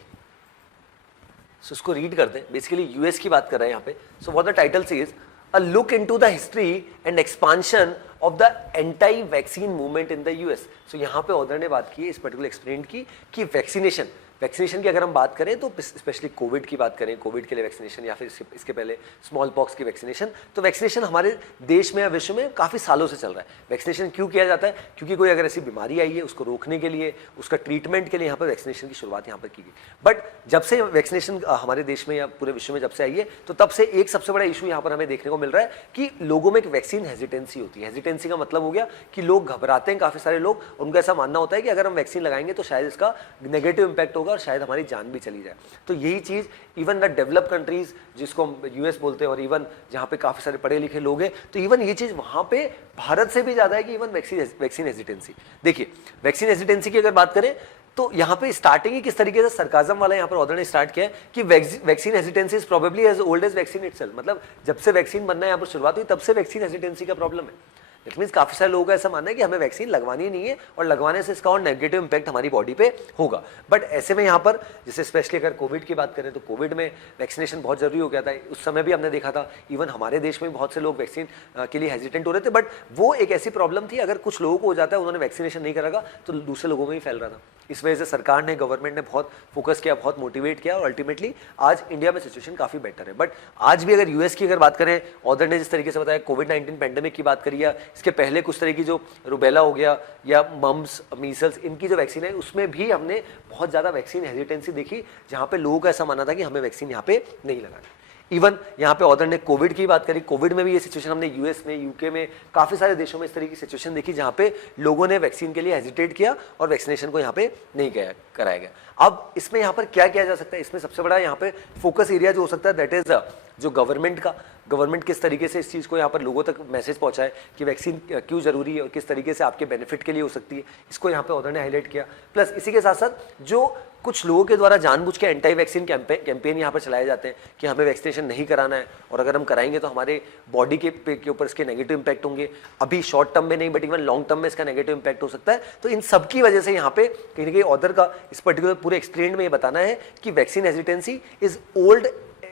So इसको रीड करते हैं। बेसिकली यूएस की बात कर रहे हैं यहाँ पे। So what the title says, a look into the history and expansion of the anti-vaccine movement in the US. So यहाँ पे ऑथर ने बात की है, इस पर्टिकुलर एक्सप्लेन की कि वैक्सीनेशन वैक्सीनेशन की अगर हम बात करें तो स्पेशली कोविड की बात करें, कोविड के लिए वैक्सीनेशन या फिर इसके पहले स्मॉल पॉक्स की वैक्सीनेशन, तो वैक्सीनेशन हमारे देश में या विश्व में काफ़ी सालों से चल रहा है। वैक्सीनेशन क्यों किया जाता है? क्योंकि कोई अगर ऐसी बीमारी आई है उसको रोकने के लिए, उसका ट्रीटमेंट के लिए यहाँ पर वैक्सीनेशन की शुरुआत यहाँ पर की गई। बट जब से वैक्सीनेशन हमारे देश में या पूरे विश्व में जब से आई है, तो तब से एक सबसे बड़ा इशू यहाँ पर हमें देखने को मिल रहा है कि लोगों में एक वैक्सीन हेजिटेंसी होती है। हेजिटेंसी का मतलब हो गया कि लोग घबराते हैं, काफ़ी सारे लोग, उनका ऐसा मानना होता है कि अगर हम वैक्सीन लगाएंगे तो शायद इसका नेगेटिव इंपैक्ट होगा और शायद हमारी जान भी चली जाए। तो यही चीज़ इवन द डेवलप कंट्रीज, जिसको हम यूएस बोलते हैं, और इवन जहाँ पे काफ़ी सारे पढ़े लिखे लोग हैं, तो इवन ये चीज़ वहाँ पे भारत से भी ज़्यादा है कि इवन वैक्सीन हेजिटेंसी। देखिए, वैक्सीन हेजिटेंसी की अगर बात करें तो यहाँ पे स्टार्टिंग ही किस तरीके से सरकाजम वाला यहाँ पर ऑर्डर ने स्टार्ट किया है कि vaccine hesitancy is probably as old as vaccine itself. मतलब जब से वैक्सीन बनना यहाँ पर शुरुआत हुई तब से वैक्सीन हेजिटेंसी का प्रॉब्लम है। इट मीन्स काफ़ी सारे लोगों का ऐसा मानना है कि हमें वैक्सीन लगवानी नहीं है और लगवाने से इसका और नेगेटिव इंपैक्ट हमारी बॉडी पे होगा। बट ऐसे में यहाँ पर जैसे स्पेशली अगर कोविड की बात करें तो कोविड में वैक्सीनेशन बहुत जरूरी हो गया था। उस समय भी हमने देखा था, इवन हमारे देश में बहुत से लोग वैक्सीन के लिए हेजिटेंट हो रहे थे। बट वो एक ऐसी प्रॉब्लम थी, अगर कुछ लोगों को हो जाता है, उन्होंने वैक्सीनेशन नहीं करा तो दूसरे लोगों में ही फैल रहा था। इस वजह से सरकार ने, गवर्नमेंट ने बहुत फोकस किया, बहुत मोटिवेट किया, और अल्टीमेटली आज इंडिया में सिचुएशन काफ़ी बेटर है। बट आज भी अगर यूएस की अगर बात करें, ऑर्डर ने जिस तरीके से बताया, कोविड-19 पैंडेमिक की बात करी या इसके पहले कुछ तरह की जो रुबेला हो गया या मम्स, मीसल्स, इनकी जो वैक्सीन है उसमें भी हमने बहुत ज़्यादा वैक्सीन हेजिटेंसी देखी, जहाँ पे लोगों का ऐसा मानना था कि हमें वैक्सीन यहाँ पे नहीं लगानी। इवन यहाँ पे ऑर्डर ने कोविड की बात करी, कोविड में भी ये सिचुएशन हमने यूएस में, यूके में, काफ़ी सारे देशों में इस तरह की सिचुएशन देखी जहाँ पे लोगों ने वैक्सीन के लिए हेजिटेट किया और वैक्सीनेशन को यहाँ पे नहीं कराया गया। अब इसमें यहाँ पर क्या किया जा सकता है? इसमें सबसे बड़ा यहाँ पे फोकस एरिया जो हो सकता है दैट इज जो गवर्नमेंट किस तरीके से इस चीज़ को यहाँ पर लोगों तक मैसेज पहुँचाए कि वैक्सीन क्यों जरूरी है और किस तरीके से आपके बेनिफिट के लिए हो सकती है, इसको यहाँ पे ऑर्डर ने हाईलाइट किया। प्लस इसी के साथ साथ जो कुछ लोगों के द्वारा जानबूझ के एंटी वैक्सीन कैंपेन यहाँ पर चलाए जाते हैं कि हमें वैक्सीनेशन नहीं कराना है और अगर हम कराएंगे तो हमारे बॉडी के ऊपर इसके नेगेटिव इंपैक्ट होंगे, अभी शॉर्ट टर्म में नहीं बट इवन लॉन्ग टर्म में इसका नेगेटिव इंपैक्ट हो सकता है। तो इन सब की वजह से यहाँ पे कहीं ना कहीं ऑर्डर का इस पर्टिकुलर पूरे एक्सप्लेन में ये बताना है कि vaccine hesitancy is old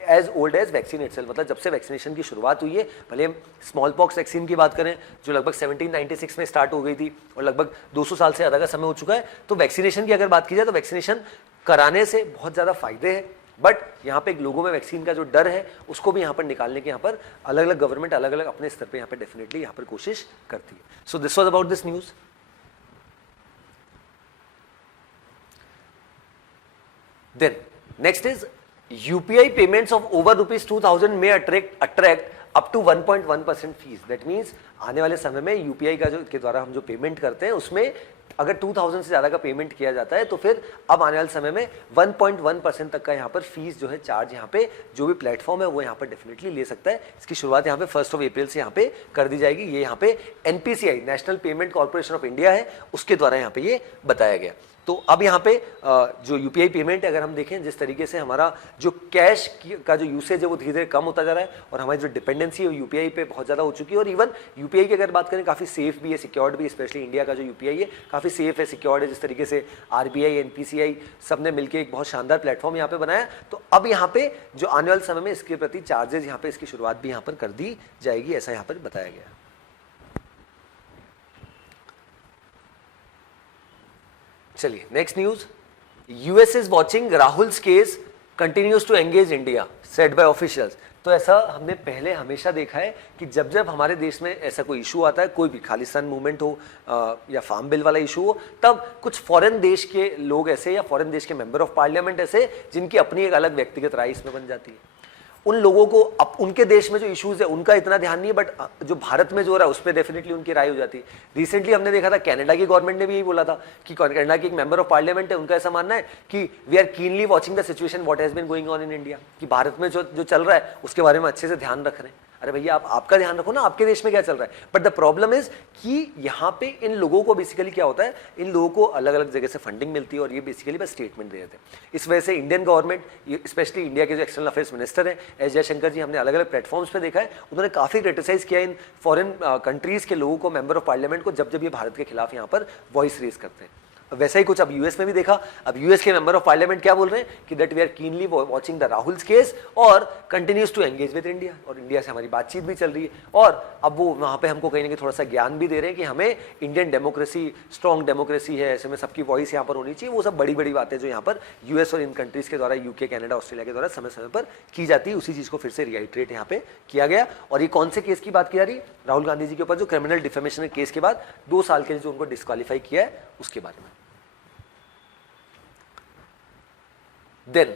as vaccine itself. मतलब जब से वैक्सीनेशन की शुरुआत हुई है, भले हम स्मॉल पॉक्स वैक्सीन की बात करें जो लगभग 1796 में स्टार्ट हो गई थी और लगभग 200 साल से ज़्यादा का समय हो चुका है, तो वैक्सीनेशन की अगर बात की जाए तो वैक्सीनेशन कराने से बहुत ज़्यादा फायदे हैं। बट यहाँ पे लोगों में वैक्सीन का जो डर है उसको भी यहाँ पर निकालने के यहाँ पर अलग अलग गवर्नमेंट अलग अलग अपने स्तर पर यहाँ पर डेफिनेटली यहाँ पर कोशिश करती है। So this was about this news. Then next is UPI payments of over ₹2,000 may attract up to 1.1% fees. That means आने वाले समय में UPI का जो के द्वारा हम जो पेमेंट करते हैं उसमें अगर 2000 से ज़्यादा का पेमेंट किया जाता है तो फिर अब आने वाले समय में 1.1% तक का यहाँ पर फीस जो है चार्ज यहाँ पे जो भी प्लेटफॉर्म है वो यहाँ पर डेफिनेटली ले सकता है। इसकी शुरुआत यहाँ पे 1 अप्रैल से यहाँ पे कर दी जाएगी। ये यहाँ पे NPCI national payment corporation of India है उसके द्वारा यहाँ पे ये बताया गया। तो अब यहाँ पे जो UPI पेमेंट है अगर हम देखें जिस तरीके से हमारा जो कैश का जो यूसेज है वो धीरे धीरे कम होता जा रहा है और हमारी जो डिपेंडेंसी है वो UPI पे बहुत ज़्यादा हो चुकी है। और इवन UPI की अगर बात करें काफ़ी सेफ भी है, सिक्योर्ड भी, स्पेशली इंडिया का जो UPI है काफ़ी सेफ है, सिक्योर्ड है। जिस तरीके से RBI, NPCI सब ने मिलकर एक बहुत शानदार प्लेटफॉर्म यहाँ पे बनाया। तो अब यहाँ पे जो आने वाले समय में इसके प्रति चार्जेस यहाँ पे इसकी शुरुआत भी यहाँ पर कर दी जाएगी, ऐसा यहाँ पर बताया गया। चलिए next news. US is watching Rahul's case continues to engage India said by officials. तो ऐसा हमने पहले हमेशा देखा है कि जब जब हमारे देश में ऐसा कोई इशू आता है, कोई भी खालिस्तान मूवमेंट हो या फार्म बिल वाला इशू हो, तब कुछ फॉरेन देश के लोग ऐसे या फॉरेन देश के मेंबर ऑफ पार्लियामेंट ऐसे जिनकी अपनी एक अलग व्यक्तिगत राय इसमें बन जाती है। उन लोगों को अब उनके देश में जो इश्यूज है उनका इतना ध्यान नहीं है, बट जो भारत में जो हो रहा है उस पर डेफिनेटली उनकी राय हो जाती है। रिसेंटली हमने देखा था कनाडा की गवर्नमेंट ने भी यही बोला था कि कनाडा की एक मेंबर ऑफ पार्लियामेंट है, उनका ऐसा मानना है कि we are keenly watching the situation what has been going on in India, कि भारत में जो चल रहा है उसके बारे में अच्छे से ध्यान रख रहे हैं। अरे भैया आप आपका ध्यान रखो ना, आपके देश में क्या चल रहा है। बट द प्रॉब्लम इज कि यहाँ पे इन लोगों को बेसिकली क्या होता है, इन लोगों को अलग अलग जगह से फंडिंग मिलती है और ये बेसिकली बस स्टेटमेंट दे देते हैं। इस वजह से इंडियन गवर्नमेंट, स्पेशली इंडिया के जो एक्सटर्नल अफेयर्स मिनिस्टर हैं एस जयशंकर जी, हमने अलग अलग प्लेटफॉर्म्स पे देखा है, उन्होंने काफी क्रिटिसाइज किया इन फॉरेन कंट्रीज के लोगों को, मेंबर ऑफ पार्लियामेंट को, जब जब ये भारत के खिलाफ यहाँ पर वॉइस रेज करते हैं। वैसा ही कुछ अब यूएस में भी देखा। अब यूएस के मेंबर ऑफ पार्लियामेंट क्या बोल रहे हैं कि that we are keenly watching the Rahul's case और continues to engage with India, और इंडिया से हमारी बातचीत भी चल रही है, और अब वो वहाँ पे हमको कहीं ना कहीं थोड़ा सा ज्ञान भी दे रहे हैं कि हमें इंडियन डेमोक्रेसी स्ट्रॉन्ग डेमोक्रेसी है, ऐसे में सबकी वॉइस यहाँ पर होनी चाहिए। वो सब बड़ी बड़ी बातें जो यहाँ पर यूएस और इन कंट्रीज के द्वारा, यूके, कनाडा, ऑस्ट्रेलिया के द्वारा समय समय पर की जाती है, उसी चीज को फिर से रिहाइड्रेट यहाँ पे किया गया। और ये कौन से केस की बात की जा रही है? राहुल गांधी जी के ऊपर जो क्रिमिनल डिफेमेशन केस के बाद 2 साल के लिए जो उनको डिस्क्वालीफाई किया है उसके बारे में। देन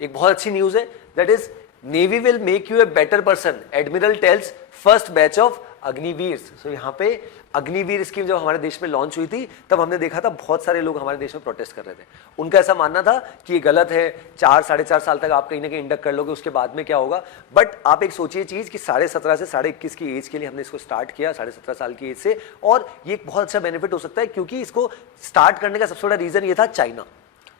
एक बहुत अच्छी न्यूज है, that is navy will make you a better person, admiral tells first batch of Agniveer. So यहाँ पे अग्निवीर स्कीम जब हमारे देश में लॉन्च हुई थी तब हमने देखा था बहुत सारे लोग हमारे देश में प्रोटेस्ट कर रहे थे। उनका ऐसा मानना था कि ये गलत है, 4-4.5 साल तक आप कहीं ना कहीं इंडक्ट कर लोगे, उसके बाद में क्या होगा। बट आप एक सोचिए चीज कि 17.5 से 21.5 की एज के लिए हमने इसको स्टार्ट किया, 17.5 साल की एज से, और ये एक बहुत अच्छा बेनिफिट हो सकता है क्योंकि इसको स्टार्ट करने का सबसे बड़ा रीजन ये था चाइना।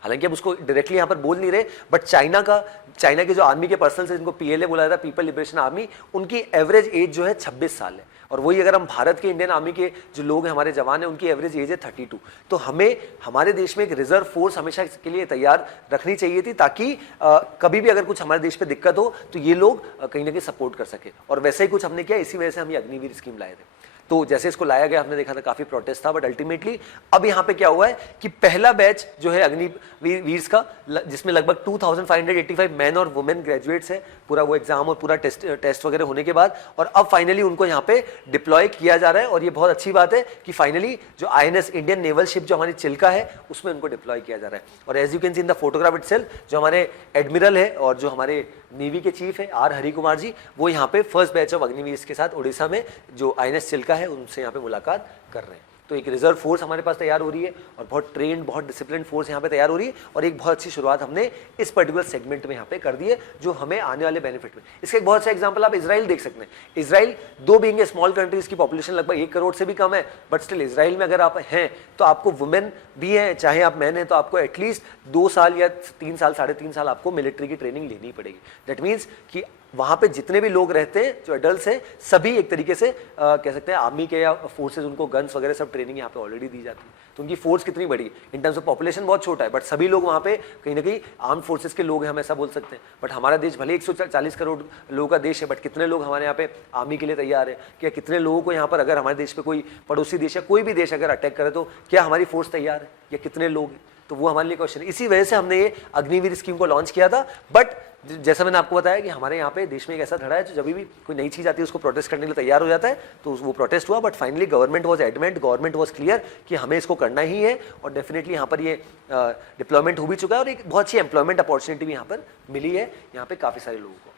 हालांकि अब उसको डायरेक्टली यहाँ पर बोल नहीं रहे, बट चाइना के जो आर्मी के पर्सन है जिनको पीएलए बोला जाता है, पीपल लिबरेशन आर्मी, उनकी एवरेज एज जो है 26 साल है। और वही अगर हम भारत के इंडियन आर्मी के जो लोग हैं, हमारे जवान हैं, उनकी एवरेज एज है 32। तो हमें हमारे देश में एक रिजर्व फोर्स हमेशा के लिए तैयार रखनी चाहिए थी, ताकि कभी भी अगर कुछ हमारे देश पे दिक्कत हो तो ये लोग कहीं ना कहीं सपोर्ट कर सके। और वैसा ही कुछ हमने किया, इसी वजह से हम ये अग्निवीर स्कीम लाए थे। तो जैसे इसको लाया गया हमने देखा था काफी प्रोटेस्ट था, बट अल्टीमेटली अब यहाँ पे क्या हुआ है कि पहला बैच जो है अग्निवीर का, जिसमें लगभग 2585 मैन और वुमेन ग्रेजुएट्स है, पूरा वो एग्जाम और पूरा टेस्ट वगैरह होने के बाद, और अब फाइनली उनको यहाँ पे डिप्लॉय किया जा रहा है। और ये बहुत अच्छी बात है कि फाइनली जो INS इंडियन नेवल शिप जो हमारी चिल्का है उसमें उनको डिप्लॉय किया जा रहा है। और as you can see in the photograph itself, जो हमारे एडमिरल है और जो हमारे नेवी के चीफ है R हरि कुमार जी, वो यहाँ पे फर्स्ट बैच ऑफ अग्निवीर के साथ उड़ीसा में जो INS चिल्का है उनसे यहाँ पे मुलाकात कर रहे हैं। तो एक रिजर्व फोर्स हमारे पास तैयार हो रही है और बहुत ट्रेंड, बहुत डिसिप्लिन फोर्स यहाँ पे तैयार हो रही है, और एक बहुत अच्छी शुरुआत हमने इस पर्टिकुलर सेगमेंट में यहाँ पे कर दी है, जो हमें आने वाले बेनिफिट में। इसका एक बहुत अच्छा एग्जांपल आप इजराइल देख सकते हैं। इजराइल दो बीइंग ए स्मॉल कंट्री, इसकी पॉपुलेशन लगभग 1 करोड़ से भी कम है, बट स्टिल इजराइल में अगर आप हैं तो आपको वुमेन भी हैं, चाहे आप मैन हैं, तो आपको एटलीस्ट 2 साल या 3 साल, 3.5 साल आपको मिलिट्री की ट्रेनिंग लेनी पड़ेगी। दैट मीन्स कि वहां पे जितने भी लोग रहते हैं, जो एडल्ट्स हैं, सभी एक तरीके से कह सकते हैं आर्मी के या फोर्सेज, उनको गन्स वगैरह सब ट्रेनिंग यहाँ पे ऑलरेडी दी जाती है। तो उनकी फोर्स कितनी बड़ी इन टर्म्स ऑफ पॉपुलेशन बहुत छोटा है, बट सभी लोग वहाँ पे कहीं ना कहीं आर्म फोर्सेज के लोग हैं, हम ऐसा बोल सकते हैं। बट हमारा देश भले 140 करोड़ लोगों का देश है, बट कितने लोग हमारे यहाँ पे आर्मी के लिए तैयार है? क्या कितने लोगों को यहाँ पर, अगर हमारे देश पे कोई पड़ोसी देश या कोई भी देश अगर अटैक करे तो क्या हमारी फोर्स तैयार है, या कितने लोग हैं? तो वो हमारे लिए क्वेश्चन है। इसी वजह से हमने ये अग्निवीर स्कीम को लॉन्च किया था। बट जैसा मैंने आपको बताया कि हमारे यहाँ पे देश में एक ऐसा धड़ा है जो जब भी कोई नई चीज आती है उसको प्रोटेस्ट करने के लिए तैयार हो जाता है, तो वो प्रोटेस्ट हुआ, but finally government was adamant, government was clear कि हमें इसको करना ही है, और डेफिनेटली यहाँ पर ये डिप्लॉयमेंट हो भी चुका है, और एक बहुत अच्छी एम्प्लॉयमेंट अपॉर्चुनिटी भी यहाँ पर मिली है यहाँ पे काफी सारे लोगों को।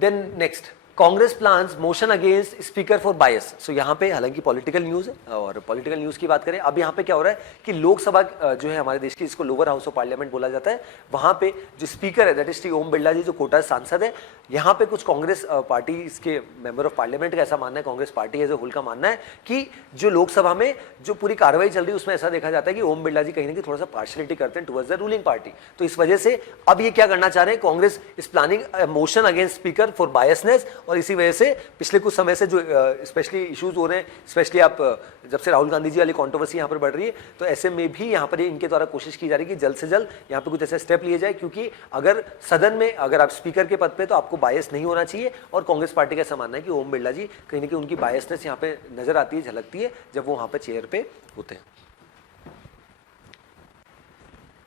Then next, Congress plans motion against speaker for bias. So यहाँ पे हालांकि पॉलिटिकल न्यूज है, और पॉलिटिकल न्यूज की बात करें, अब यहाँ पे क्या हो रहा है कि लोकसभा जो है हमारे देश की, जिसको लोअर हाउस ऑफ पार्लियामेंट बोला जाता है, वहां पे जो स्पीकर है दैट इज श्री ओम बिरला जी, जो कोटा सांसद है, यहाँ पे कुछ कांग्रेस पार्टी इसके मेंबर ऑफ पार्लियामेंट का ऐसा मानना है, Congress party as a whole का मानना है कि जो लोकसभा में जो पूरी कार्रवाई चल रही है उसमें ऐसा देखा जाता है कि ओम बिरला जी कहीं ना कहीं थोड़ा सा पार्शलिटी करते हैं टुवर्ड्स द रूलिंग पार्टी। तो इस वजह से अब ये क्या करना चाह रहे हैं, Congress is planning motion against speaker for biasness, और इसी वजह से पिछले कुछ समय से जो स्पेशली इश्यूज हो रहे हैं, स्पेशली आप जब से राहुल गांधी जी वाली कंट्रोवर्सी यहाँ पर बढ़ रही है, तो ऐसे में भी यहाँ पर इनके द्वारा कोशिश की जा रही है कि जल्द से जल्द यहाँ पे कुछ ऐसे स्टेप लिए जाए, क्योंकि अगर सदन में अगर आप स्पीकर के पद पे तो आपको बायस नहीं होना चाहिए, और कांग्रेस पार्टी का ऐसा मानना है कि ओम बिरला जी कहीं ना कहीं उनकी बायसनेस यहाँ पे नजर आती है, झलकती है जब वो वहाँ पे चेयर पे होते हैं।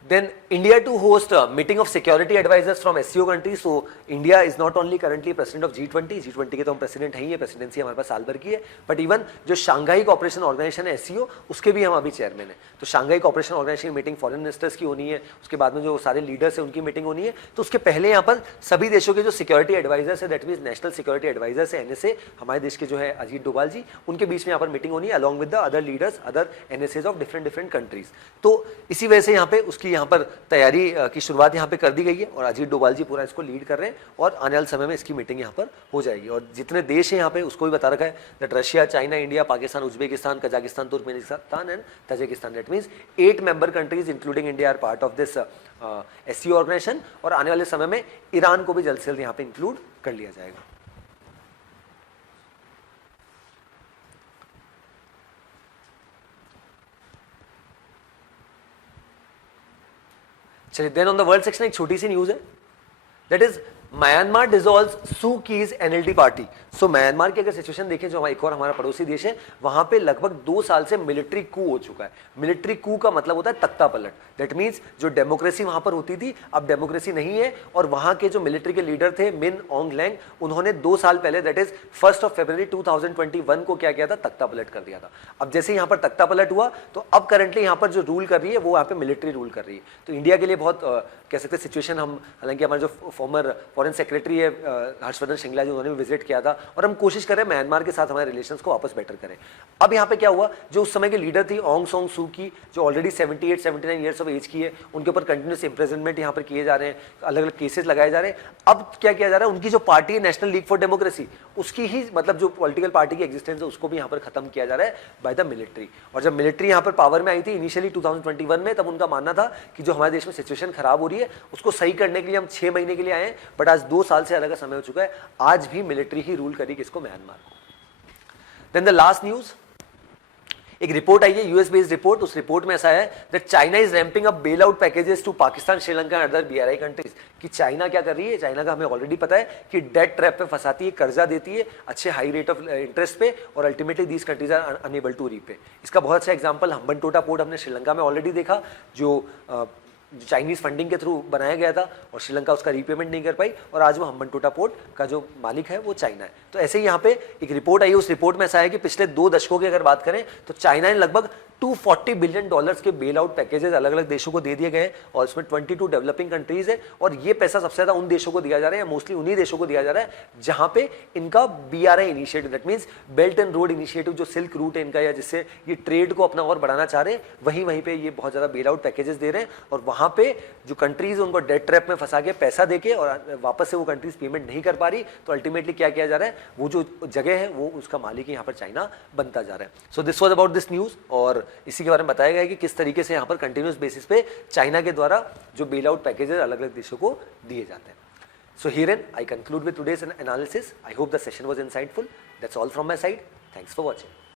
Then India to host a meeting of security advisors from SCO countries. So India is not only currently president of G20 के तो हम प्रेसिडेंट हैं ही है, प्रेसिडेंसी हमारे पास साल भर की है, बट इवन जो शंघाई कोऑपरेशन ऑर्गेनाइजेशन है SCO, उसके भी हम अभी चेयरमैन हैं। तो शंघाई कोऑपरेशन ऑर्गेनाइजेशन की मीटिंग फॉरेन मिनिस्टर्स की होनी है, उसके बाद में जो सारे लीडर्स हैं उनकी मीटिंग होनी है। तो उसके पहले यहाँ पर सभी देशों के जो सिक्योरिटी एडवाइजर्स है, that means national security advisors है NSA, हमारे देश के जो है अजीत डोभाल जी, उनके बीच में यहाँ पर मीटिंग होनी है along with the other leaders, other NSAs of different countries. तो इसी वजह से यहाँ पे उसकी यहाँ पर तैयारी की शुरुआत यहाँ पे कर दी गई है, और अजीत डोभाल जी पूरा इसको लीड कर रहे हैं, और आने वाले समय में इसकी मीटिंग यहाँ पर हो जाएगी। और जितने देश हैं यहाँ पे उसको भी बता रखा है that Russia, China, India, Pakistan, Uzbekistan, Kazakhstan, Turkmenistan and Tajikistan, that means 8 member countries including India are part of this SCO organisation, और आने वाले समय में ईरान को भी जल्द से जल्द यहाँ पे इंक्लूड कर लिया जाएगा। चलिए, then on the world section एक छोटी सी न्यूज है, that is Myanmar dissolves Suu Kyi's NLD party. So Myanmar की अगर सिचुएशन देखें, जो एक और हमारा पड़ोसी देश है, वहां पे लगभग 2 साल से मिलिट्री कू हो चुका है। मिलिट्री कू का मतलब होता है तख्ता पलट। दैट मीन्स जो डेमोक्रेसी वहां पर होती थी, अब डेमोक्रेसी नहीं है, और वहां के जो मिलिट्री के लीडर थे मिन ऑन्ग लैंग, उन्होंने 2 साल पहले दैट इज 1 फरवरी 2021 को क्या किया था, तख्ता पलट कर दिया था। अब जैसे यहाँ पर तख्ता पलट हुआ, तो अब करंटली यहाँ पर जो रूल कर रही है वो यहाँ पे मिलिट्री रूल कर रही है। तो इंडिया के लिए बहुत कह सकते हैं सिचुएशन, हम हालांकि हमारे जो फॉर्मर फॉरेन सेक्रेटरी है हर्षवर्धन श्रृंगला जी, उन्होंने भी विजिट किया था, और हम कोशिश करें म्यांमार के साथ हमारे रिलेशंस को वापस बेटर करें। अब यहाँ पे क्या हुआ, जो उस समय के लीडर थी ऑन्ग सॉन्ग सू की, जो ऑलरेडी 78-79 ईयर्स ऑफ एज की है, उनके ऊपर कंटिन्यूस इंप्रिजनमेंट यहाँ पर किए जा रहे हैं, अलग अलग केसेस लगाए जा रहे हैं। अब क्या किया जा रहा है, उनकी जो पार्टी है नेशनल लीग फॉर डेमोक्रेसी, उसकी ही मतलब जो पॉलिटिकल पार्टी की एग्जिस्टेंस है उसको भी यहाँ पर खत्म किया जा रहा है बाय द मिलिट्री। और जब मिलिट्री यहाँ पर पावर में आई थी इनिशियली 2021 में, तब उनका मानना था कि जो हमारे देश में सिचुएशन खराब हो रही है उसको सही करने के लिए हम 6 महीने के लिए आए हैं, बट आज 2 साल से अलग का समय हो चुका है, आज भी मिलिट्री ही रूल करी किसको, म्यांमार को। देन द लास्ट न्यूज, एक रिपोर्ट आई है, यूएस बेस्ड रिपोर्ट। उस रिपोर्ट में ऐसा है that China is ramping up bail out packages to Pakistan, Sri Lanka and other BRI countries. कि चाइना क्या कर रही है, चाइना का हमें ऑलरेडी पता है कि डेट ट्रैप पे फंसाती है, कर्जा देती है अच्छे हाई रेट ऑफ इंटरेस्ट पे, और ultimately these countries are unable to repay. इसका बहुत अच्छा एग्जांपल हम्बनटोटा पोर्ट हमने श्रीलंका में ऑलरेडी देखा, जो चाइनीज फंडिंग के थ्रू बनाया गया था, और श्रीलंका उसका रीपेमेंट नहीं कर पाई, और आज वो हम्बनटोटा पोर्ट का जो मालिक है वो चाइना है। तो ऐसे ही यहाँ पे एक रिपोर्ट आई है, उस रिपोर्ट में ऐसा है कि पिछले 2 दशकों की अगर बात करें तो चाइना ने लगभग $240 बिलियन के बेल आउट पैकेजेस अलग अलग देशों को दे दिए गए, और इसमें 22 डेवलपिंग कंट्रीज है, और ये पैसा सबसे ज्यादा उन देशों को दिया जा रहा है, मोस्टली उन्हीं देशों को दिया जा रहा है जहां पे इनका BRI initiative, that means belt and road initiative, जो सिल्क रूट है इनका, या जिससे ये ट्रेड को अपना और बढ़ाना चाह रहे हैं, वहीं पे ये बहुत ज्यादा बेल आउट पैकेजेस दे रहे हैं। और वहां पे जो कंट्रीज उनको डेट ट्रैप में फंसा के पैसा देके और वापस से वो कंट्रीज पेमेंट नहीं कर पा रही, तो अल्टीमेटली क्या किया जा रहा है, वो जो जगह है वो उसका मालिक यहाँ पर चाइना बनता जा रहा है। सो this was about this news, और इसी के बारे में बताया गया है कि किस तरीके से यहाँ पर कंटिन्यूस बेसिस पे चाइना के द्वारा जो बेल आउट पैकेजेस अलग अलग देशों को दिए जाते हैं। So herein I conclude with today's analysis. I hope the session was insightful. That's all from my side. Thanks for watching.